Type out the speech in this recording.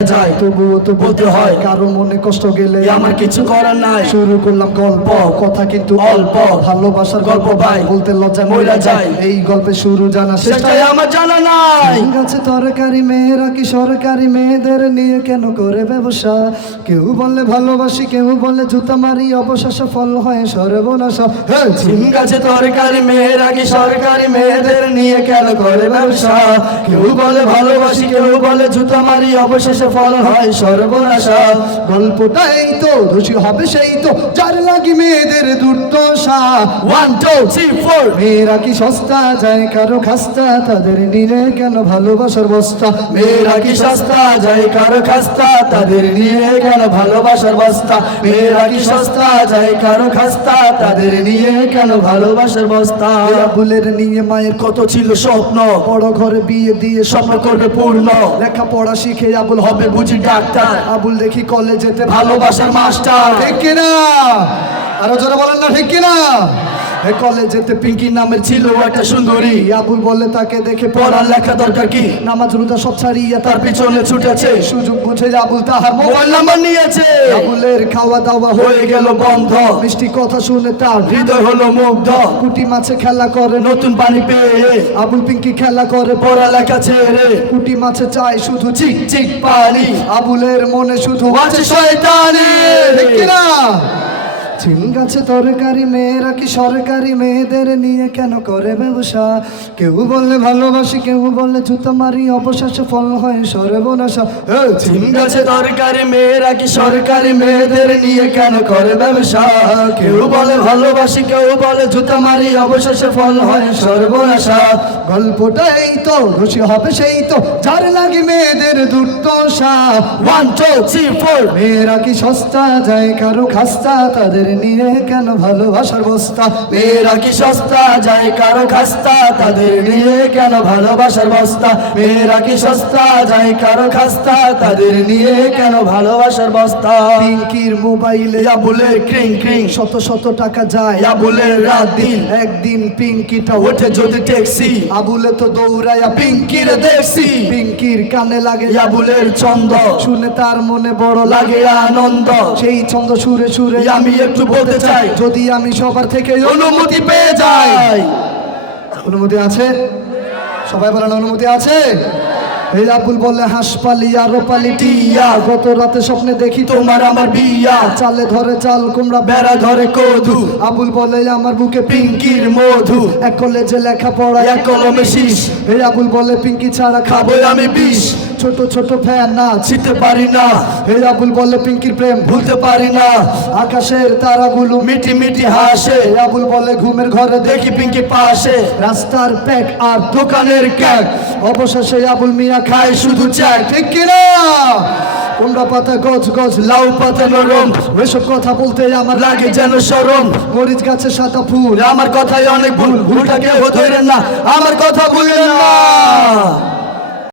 যায় তবুও তো বলতে হয়। কারও মনে কষ্ট গেলে আমার কিছু করার নাই। শুরু করলাম গল্প কথা কিন্তু অল্প। ভালোবাসার গল্প গল্প ভাই। বলতে লজ্জা যায়। এই গল্পের শুরু জানা সেটাই আমার জানা নাই। আছে তরকারি মেয়েরা কি সরকারি মেয়েদের নিয়ে কেন করে ব্যবসা? কেউ বলে ভালোবাসি কেউ বলে জুতা মারি অবশেষে ফল হয় সর্বনাশা। হ্যাঁ, সিম গাছে তরকারি মেয়েরা কি সরকারি মেয়েদের নিয়ে কেন করে ব্যবসা? কেউ বলে ভালোবাসি কেউ বলে জুতা মারি অবশেষে ফল হয় সর্বনাশা। গল্পটাই তো দোষী হবে সেই তো যার লাগি মেয়েদের দুর্দশা। ওয়ান টু থ্রি ফোর মেয়েরা কি সস্তা? যায় কারও খাস্তা তাদের নিলে কেন ভালোবাসার বস্তা? মেয়েরা কি সস্তা? যায় কারও খাস্তা তাদের নিয়ে কেন ভালোবাসার বস্তা? মেয়েরা কি সস্তা? যায় কারও খাস্তা তাদের নিয়ে কেন ভালোবাসার বস্তা? আবুলের নিয়ে মায়ের কত ছিল স্বপ্ন। বড় ঘরে বিয়ে দিয়ে স্বপ্ন করবে পূর্ণ। লেখাপড়া শিখে আবুল হবে হবে বুঝি ডাক্তার। আবুল দেখি কলেজেতে ভালোবাসার মাস্টার। ঠিক কিনা? আরও যারা বলেন না ঠিক কিনা? কলেজেতে পিঙ্কি নামের ছিল একটা সুন্দরী। আবুল বলে তাকে দেখে পড়ার লেখা দরকার কি? নামাজ রোজা সব ছাড়িয়ে তার পিছনে ছুটেছে। সুযোগ বুঝে আবুল তাহার মোবাইল নাম্বার নিয়েছে। আবুলের খাওয়া দাওয়া হয়ে গেল বন্ধ। মিষ্টি কথা শুনে তার হৃদয় হলো মুগ্ধ। কুটি মাছে খেলা করে, নতুন পানি পেয়ে। আবুল পিঙ্কি খেলা করে পড়া লেখা ছেড়ে। কুটি মাছে চায় শুধু চিক চিক পানি। আবুলের মনে শুধু আছে শয়তানি। ঠিক কিনা? চিন গাছে তরকারি মেয়েরা কি সরকারি মেয়েদের নিয়ে কেন করে ব্যবসা? কেউ বললে ভালোবাসি, কেউ বললে জুতো মারি, অবশেষে ফল হয় সর্বনাশা। চিল গাছে তরকারি মেয়েরা কি সরকারি মেয়েদের নিয়ে কেন করে ব্যবসা? কেউ বলে ভালোবাসি, কেউ বলে জুতা মারি, অবশেষে ফল হয় সর্বনাশা। গল্পটা এই তো, খুশি হবে সেই তো, যার লাগে মেয়েদের দুর্দশা। ওয়ান টু থ্রি ফোর মেয়েরা কি সস্তা যায়, কারও খাস্তা, তাদের নিয়ে কেন ভালোবাসার বস্তা? মেয়েরা কি সস্তা যায়, কারও খাস্তা, তাদের নিয়ে কেন ভালোবাসার বস্তা? মেয়েরা কি সস্তা যায়, কারও খাস্তা, তাদের নিয়ে কেন ভালোবাসার বস্তা? পিঙ্কির মোবাইলে ইয়া বলে ক্রিং ক্রিং। শত শত টাকা যায়। বলে রাত দিন। একদিন পিঙ্কিটা ওঠে যদি ট্যাক্সি। আবুলে তো দৌড়াইয়া পিঙ্কিরে দেখছি। পিঙ্কির কানে লাগে আবুলের ছন্দ। শুনে তার মনে বড় লাগে লাগে আনন্দ। সেই ছন্দ সুরে সুরে আমি একটু বলতে চাই। যদি আমি সবার থেকে অনুমতি পেয়ে যাই। অনুমতি আছে? সবাই বলেন অনুমতি আছে? এই আবুল বলে হাসপালি আরও পালি, টিয়া। গত রাতে স্বপ্নে দেখি তোমার আমার বিয়া। চালে ধরে চাল, কুমড়া, বেড়া ধরে কধু আবুল বলে, আমার বুকে পিঙ্কির মধু। এক কলেজে লেখাপড়া, এক কলমে শীষ। এই বলে, পিঙ্কি ছাড়া খাব আমি বিষ। ছোট ছোট ফ্যান না ছিতে পারি না। আবুল বলে পিঙ্কির প্রেম ভুলতে পারি না। আকাশের তারাগুলো মিটি মিটি হাসে। আবুল বলে ঘুমের ঘরে দেখি পিঙ্কি পাশে। রাস্তার প্যাক আর দোকানের ক্যাক। অবশেষে আবুল মিয়া খায় শুধু চাক ঠিক কিনা? কুমড়া পাতা, গজ গজ, লাউ পাতা নরম। এসব কথা বলতে আমার লাগে যেন সরম। মরিচ গাছে সাদা ফুল। আমার কথাই অনেক ভুল। ভুলটা কেউ ধরেন না। আমার কথা ভুলেন না।